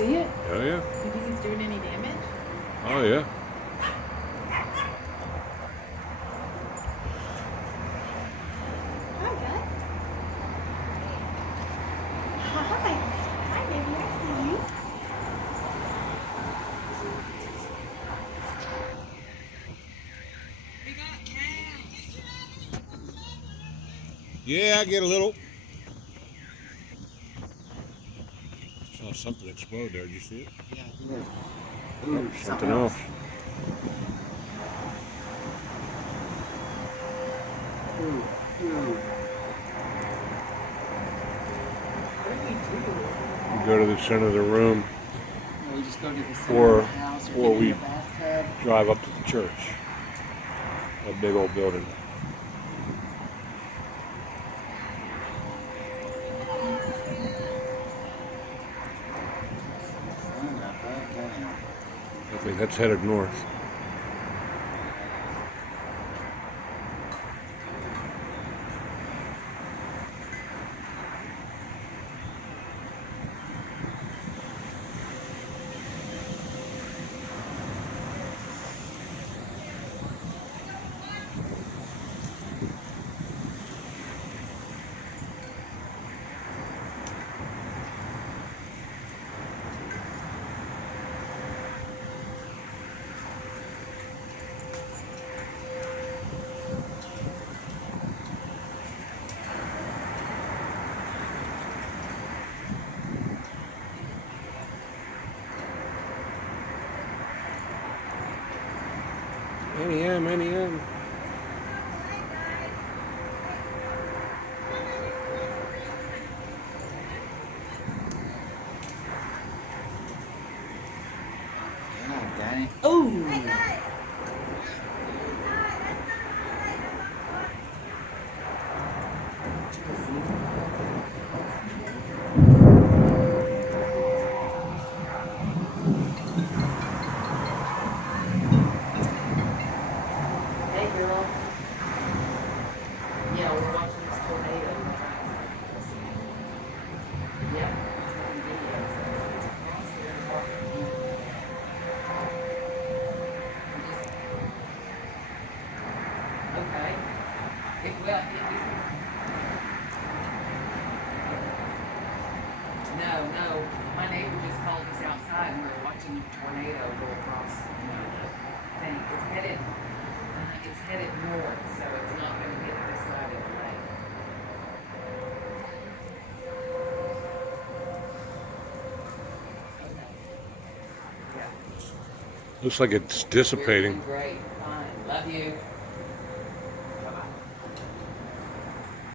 see it? Oh yeah. You think it's doing any damage? Oh yeah. Hi, Gut. Hi. Hi, baby. I see you. Yeah, I get a little. Saw something explode there. Did you see it? Yeah, I did. Oh, Ooh, something else. Ooh, ooh. What do we do? We go to the center of the room, You know, we just go to the center of the house or or get we in the bathtub. drive up to the church. That big old building. Sun up right now. I think that's headed north. NEM. God dang. Oh. Hey, girl. Yeah, we're watching this tornado. We're trying to find it. Yep. Taking videos of it. It's across there in Walker County. Okay. No. My neighbor just called us outside and we were watching a tornado go across the thing. It's headed north, so it's not going to hit this side of the lake. Okay. Yeah. Looks like it's We're dissipating. doing great. Fine. Love you.